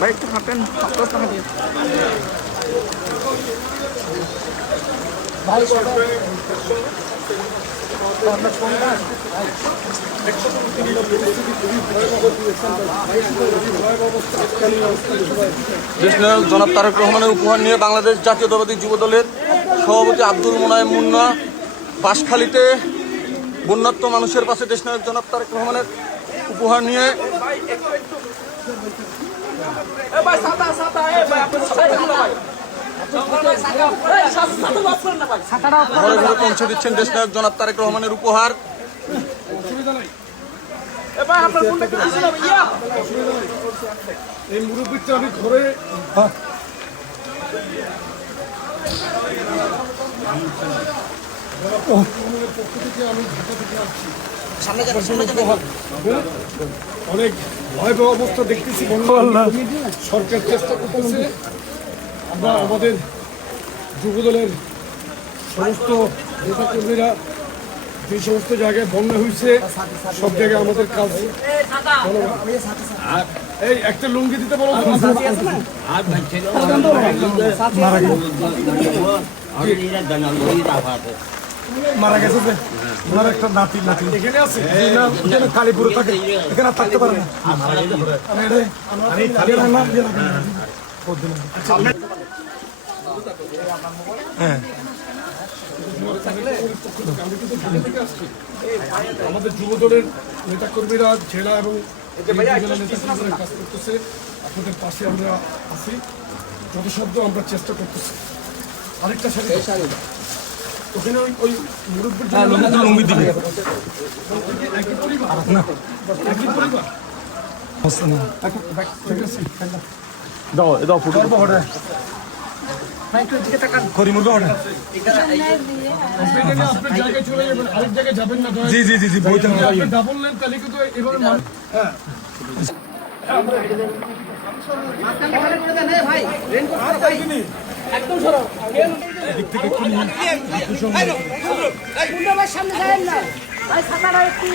ভাই একটু হাঁটেন, 10 টাকা দিয়ে। দেশনায়ক জনাব তারেক রহমানের উপহার নিয়ে বাংলাদেশ জাতীয়তাবাদী যুব দলের সভাপতি আব্দুল মোনায়েম মুন্না বাঁশখালীতে বন্যার্ত মানুষের পাশে দেশনায়ক জনাব তারেক রহমানের উপহার নিয়ে ঘরে ঘরে পৌঁছে দিচ্ছেন দেশনায়ক জনাব তারেক রহমানের উপহার। এই মুরব্বীটা আমি ঘরে পক্ষ থেকে আমি ঢাকা থেকে আসছি। অনেক ভয়াবহ অবস্থা দেখতেছি, সরকার চেষ্টা করতেছে। আমরা আমাদের যুবদলের সমস্ত নেতাকর্মীরা যে সমস্ত জায়গায় বন্যা হয়েছে সব জায়গায় আমাদের কাজ। এই একটা লুঙ্গি দিতে বলো, মারা গেছে যে ওনার একটা নাতি এখানে আছে কালীপুরে থাকে, এখানে থাকতে পারে না। আমাদের যুবদলের নেতাকর্মীরা জেলা এবং উপজেলা নেতাকর্মীরা কাজ করতেছে। আপনাদের পাশে আমরা আছি, যথাসাধ্য আমরা চেষ্টা করতেছি। আরেকটা শাড়ি ওখানে ওই মুরব্বীর লুঙ্গি দিবে একই পরিবার দাও দাও ফুটো করিমুর দাও আপনার জায়গায় চলে যাবেন, আরেক জায়গায় যাবেন না। জি জি জি জি বইতে আপনি ডাবল নেন তাহলে কিন্তু এভাবে হ্যাঁ সামনে যায় না ভাই, ছাতাটা একটু